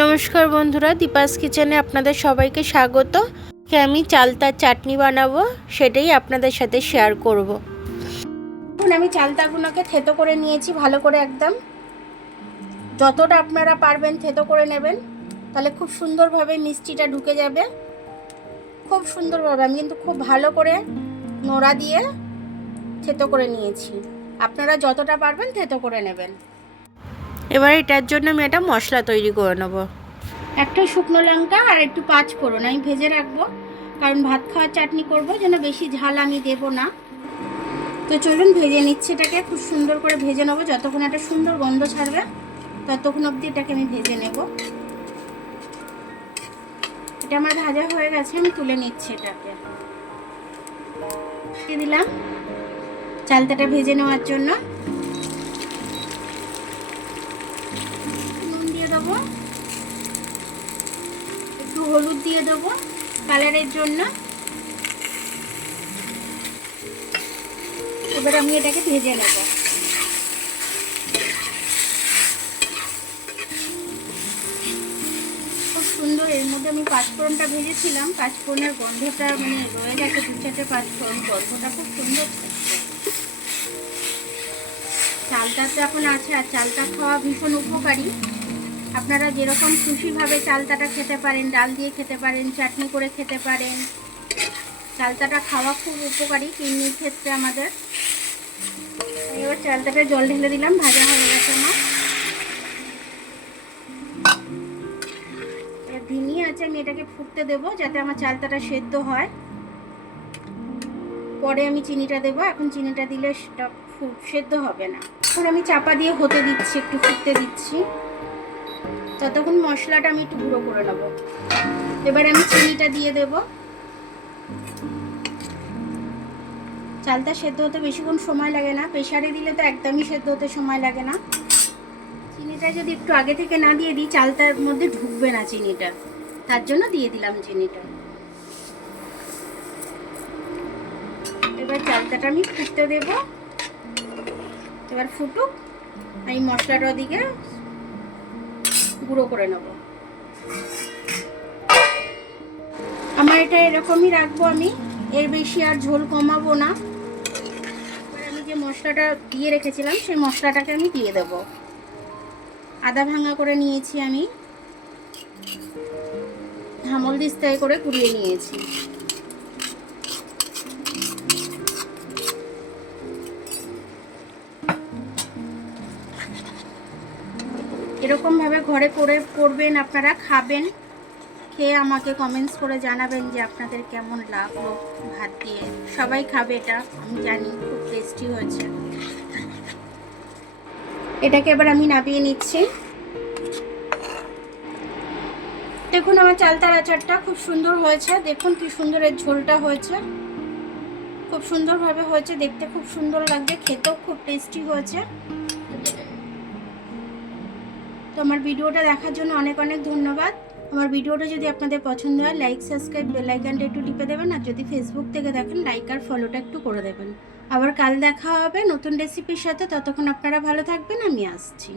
নমস্কার বন্ধুরা, দীপাস কিচেনে আপনাদের সবাইকে স্বাগত। আমি চালতার চাটনি বানাবো, সেটাই আপনাদের সাথে শেয়ার করব। এখন আমি চালতাগুলোকে থেতো করে নিয়েছি ভালো করে, একদম যতটা আপনারা পারবেন থেতো করে নেবেন, তাহলে খুব সুন্দরভাবে মিষ্টিটা ঢুকে যাবে। খুব সুন্দরভাবে আমি কিন্তু খুব ভালো করে নোড়া দিয়ে থেতো করে নিয়েছি। আপনারা যতটা পারবেন থেতো করে নেবেন। এবার এটার জন্য আমি একটা মশলা তৈরি করে নেব। একটা শুকনো লঙ্কা আর একটু পাঁচ ফোড়ন আমি ভেজে রাখবো, কারণ ভাত খাওয়ার চাটনি করব, যেন বেশি ঝাল আমি দেব না। তো চলুন ভেজে নিচ্ছি এটাকে, খুব সুন্দর করে ভেজে নেবো। যতক্ষণ একটা সুন্দর গন্ধ ছাড়বে ততক্ষণ অবধি এটাকে আমি ভেজে নেব। এটা আমার ভাজা হয়ে গেছে, আমি তুলে নিচ্ছি এটাকে। দিয়ে দিলাম চালতাটা ভেজে নেওয়ার জন্য। নুন দিয়ে দেবো, একটু হলুদ দিয়ে দেবো কালারের জন্য। এবার আমি এটাকে ভেজে নেব। খুব সুন্দর, এর মধ্যে আমি পাঁচফোড়নটা ভেজেছিলাম, পাঁচফোড়নের গন্ধটা মানে রয়ে গেছে, দু চারটে পাঁচফোড়ন, গন্ধটা খুব সুন্দর থাকছে। চালটা তো এখন আছে, আর চালটা খাওয়া ভীষণ উপকারী। আপনারা যেরকম খুশিভাবে চালতাটা খেতে পারেন, ডাল দিয়ে খেতে পারেন, চাটনি করে খেতে পারেন। চালতাটা খাওয়া খুব উপকারী কিডনির ক্ষেত্রে আমাদের। এবার চালতাটা জল ঢেলে দিলাম, ভাজা হয়ে গেছে আমার। ধিমি আছে, আমি এটাকে ফুটতে দেবো যাতে আমার চালতাটা সেদ্ধ হয়। পরে আমি চিনিটা দেবো, এখন চিনিটা দিলে সেটা সেদ্ধ হবে না। এখন আমি চাপা দিয়ে হতে দিচ্ছি, একটু ফুটতে দিচ্ছি, ততক্ষণ মশলাটা আমি একটু গুঁড়ো করে নেবো। এবার আমি চিনিটা দিয়ে দেব। চালটা সেদ্ধ হতে বেশিক্ষণ সময় লাগে না, প্রেসারে দিলে তো একদমই সেদ্ধ হতে সময় লাগে না। চিনিটা যদি একটু আগে থেকে না দিয়ে দিই, চালটার মধ্যে ঢুকবে না চিনিটা, তার জন্য দিয়ে দিলাম চিনিটা। এবার চালটাটা আমি ফুটতে দেব। এবার ফুটুক, আমি মশলাটা ওদিকে গুঁড়ো করে নেব। আমার এটা এরকমই রাখবো, আমি এর বেশি আর ঝোল কমাবো না। এবার আমি যে মশলাটা দিয়ে রেখেছিলাম সেই মশলাটাকে আমি দিয়ে দেবো। আদা ভাঙা করে নিয়েছি, আমি হামল দিস্তায় করে কুড়িয়ে নিয়েছি। এরকমভাবে ঘরে করে করবেন, আপনারা খাবেন, খেয়ে আমাকে কমেন্টস করে জানাবেন যে আপনাদের কেমন লাগলো ভাত দিয়ে। সবাই খাবে এটা, আমি জানি, খুব টেস্টি হয়েছে। এটাকে এবার আমি নামিয়ে নিচ্ছি। দেখুন আমার চালতার আচারটা খুব সুন্দর হয়েছে, দেখুন কি সুন্দর এর ঝোলটা হয়েছে, খুব সুন্দরভাবে হয়েছে, দেখতে খুব সুন্দর লাগবে, খেতেও খুব টেস্টি হয়েছে। তো আমার ভিডিওটা দেখার জন্য অনেক অনেক ধন্যবাদ। আমার ভিডিওটা যদি আপনাদের পছন্দ হয়, লাইক, সাবস্ক্রাইব, বেল আইকনটা একটু টিপে দেবেন। আর যদি ফেসবুক থেকে দেখেন, লাইক আর ফলোটা একটু করে দেবেন। আবার কাল দেখা হবে নতুন রেসিপির সাথে, ততক্ষণ আপনারা ভালো থাকবেন, আমি আসছি।